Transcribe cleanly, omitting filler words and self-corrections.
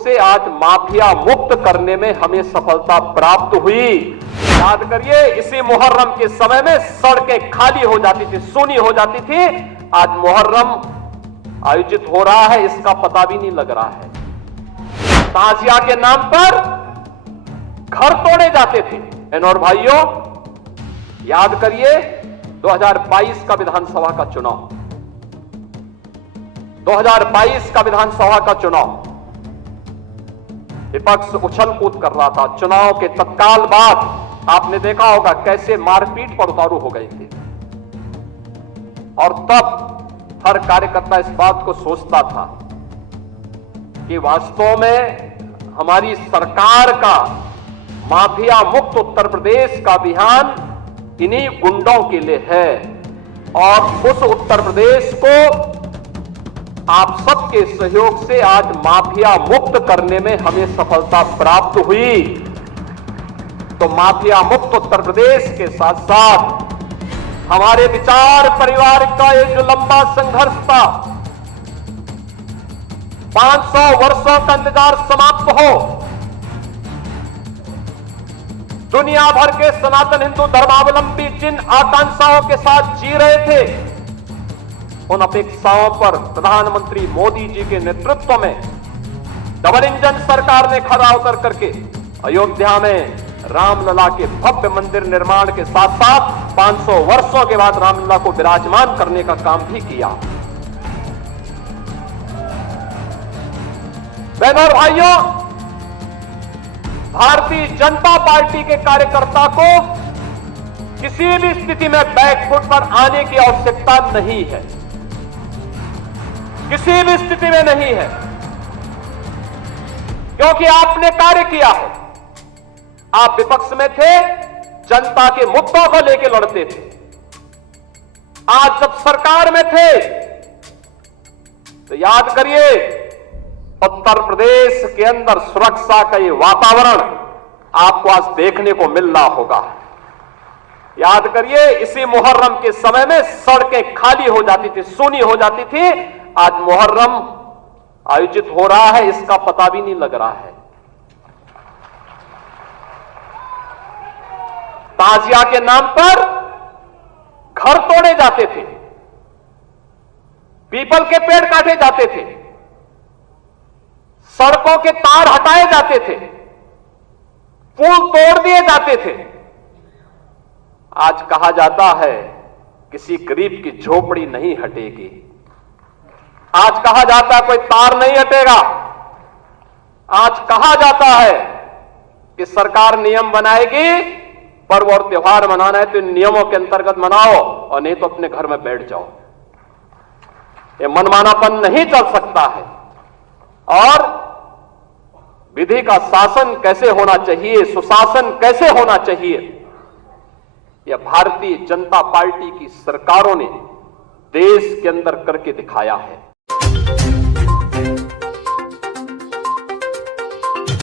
से आज माफिया मुक्त करने में हमें सफलता प्राप्त हुई। याद करिए, इसी मुहर्रम के समय में सड़कें खाली हो जाती थी, सूनी हो जाती थी। आज मुहर्रम आयोजित हो रहा है, इसका पता भी नहीं लग रहा है। ताजिया के नाम पर घर तोड़े जाते थे। और भाइयों, याद करिए 2022 का विधानसभा का चुनाव, 2022 का विधानसभा का चुनाव, विपक्ष उछल कूद कर रहा था। चुनाव के तत्काल बाद आपने देखा होगा कैसे मारपीट पर उतारू हो गए थे। और तब हर कार्यकर्ता इस बात को सोचता था कि वास्तव में हमारी सरकार का माफिया मुक्त उत्तर प्रदेश का अभियान इन्हीं गुंडों के लिए है। और उस उत्तर प्रदेश को आप सबके सहयोग से आज माफिया मुक्त करने में हमें सफलता प्राप्त हुई। तो माफिया मुक्त उत्तर प्रदेश के साथ साथ हमारे विचार परिवार का ये जो लंबा संघर्ष था, 500 वर्षों का इंतजार समाप्त हो। दुनिया भर के सनातन हिंदू धर्मावलंबी जिन आकांक्षाओं के साथ जी रहे थे, उन अपेक्षाओं पर प्रधानमंत्री मोदी जी के नेतृत्व में डबल इंजन सरकार ने खरा उतर करके अयोध्या में रामलला के भव्य मंदिर निर्माण के साथ साथ 500 वर्षों के बाद रामलला को विराजमान करने का काम भी किया। बहनों और भाइयों, भारतीय जनता पार्टी के कार्यकर्ता को किसी भी स्थिति में बैकफुट पर आने की आवश्यकता नहीं है, किसी भी स्थिति में नहीं है, क्योंकि आपने कार्य किया है। आप विपक्ष में थे, जनता के मुद्दों को लेकर लड़ते थे। आज जब सरकार में थे तो याद करिए, उत्तर प्रदेश के अंदर सुरक्षा का ये वातावरण आपको आज देखने को मिल रहा होगा। याद करिए, इसी मुहर्रम के समय में सड़कें खाली हो जाती थी, सूनी हो जाती थी। आज मुहर्रम आयोजित हो रहा है, इसका पता भी नहीं लग रहा है। ताजिया के नाम पर घर तोड़े जाते थे, पीपल के पेड़ काटे जाते थे, सड़कों के तार हटाए जाते थे, पुल तोड़ दिए जाते थे। आज कहा जाता है किसी गरीब की झोपड़ी नहीं हटेगी। आज कहा जाता है कोई तार नहीं हटेगा। आज कहा जाता है कि सरकार नियम बनाएगी, पर्व और त्योहार मनाना है तो इन नियमों के अंतर्गत मनाओ, और नहीं तो अपने घर में बैठ जाओ। ये मनमानापन नहीं चल सकता है। और विधि का शासन कैसे होना चाहिए, सुशासन कैसे होना चाहिए, यह भारतीय जनता पार्टी की सरकारों ने देश के अंदर करके दिखाया है।